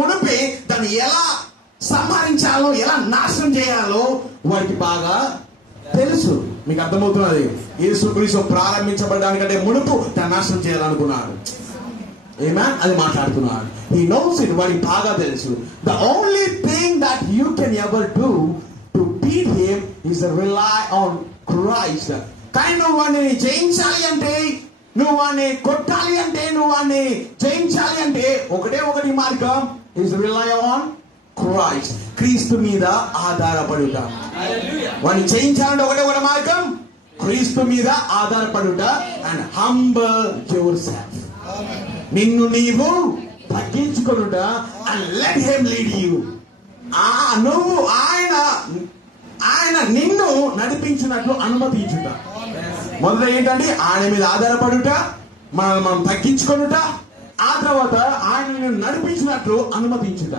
మునిపే దాన్ని ఎలా సంహరించాలో, ఎలా నాశనం చేయాలో వారికి బాగా తెలుసు. మీకు అర్థమవుతున్నది? యేసుక్రీస్తు ప్రారంభించబడడానికంటే మునుపు దాన్ని నాశనం చేయాలనుకున్నాడు. అది మాట్లాడుతున్నాడు. He knows it. వాడికి బాగా తెలుసు. The only thing that you can ever do to beat him is to rely on Christ. కానీ నువ్వు వాడిని జయించాలి అంటే, నువ్వు వాడిని కొట్టాలి అంటే, నువ్వు వాడిని జయించాలి అంటే ఒకటి మార్గం is rely on Christ. క్రీస్తు మీద ఆధారపడుట. వాడిని జయించాలంటే ఒకటే మార్గం క్రీస్తు మీద ఆధారపడుట. And humble yourself. నిన్ను నీవు తగ్గించుకొనుట. And let him lead you. నువ్వు ఆయన నిన్ను నడిపించినట్లు అనుమతించుట. మొదట ఏంటంటే ఆయన మీద ఆధారపడుట, మనం తగ్గించుకొనుట, ఆ తర్వాత ఆయన నిన్ను నడిపించినట్లు అనుమతించుట.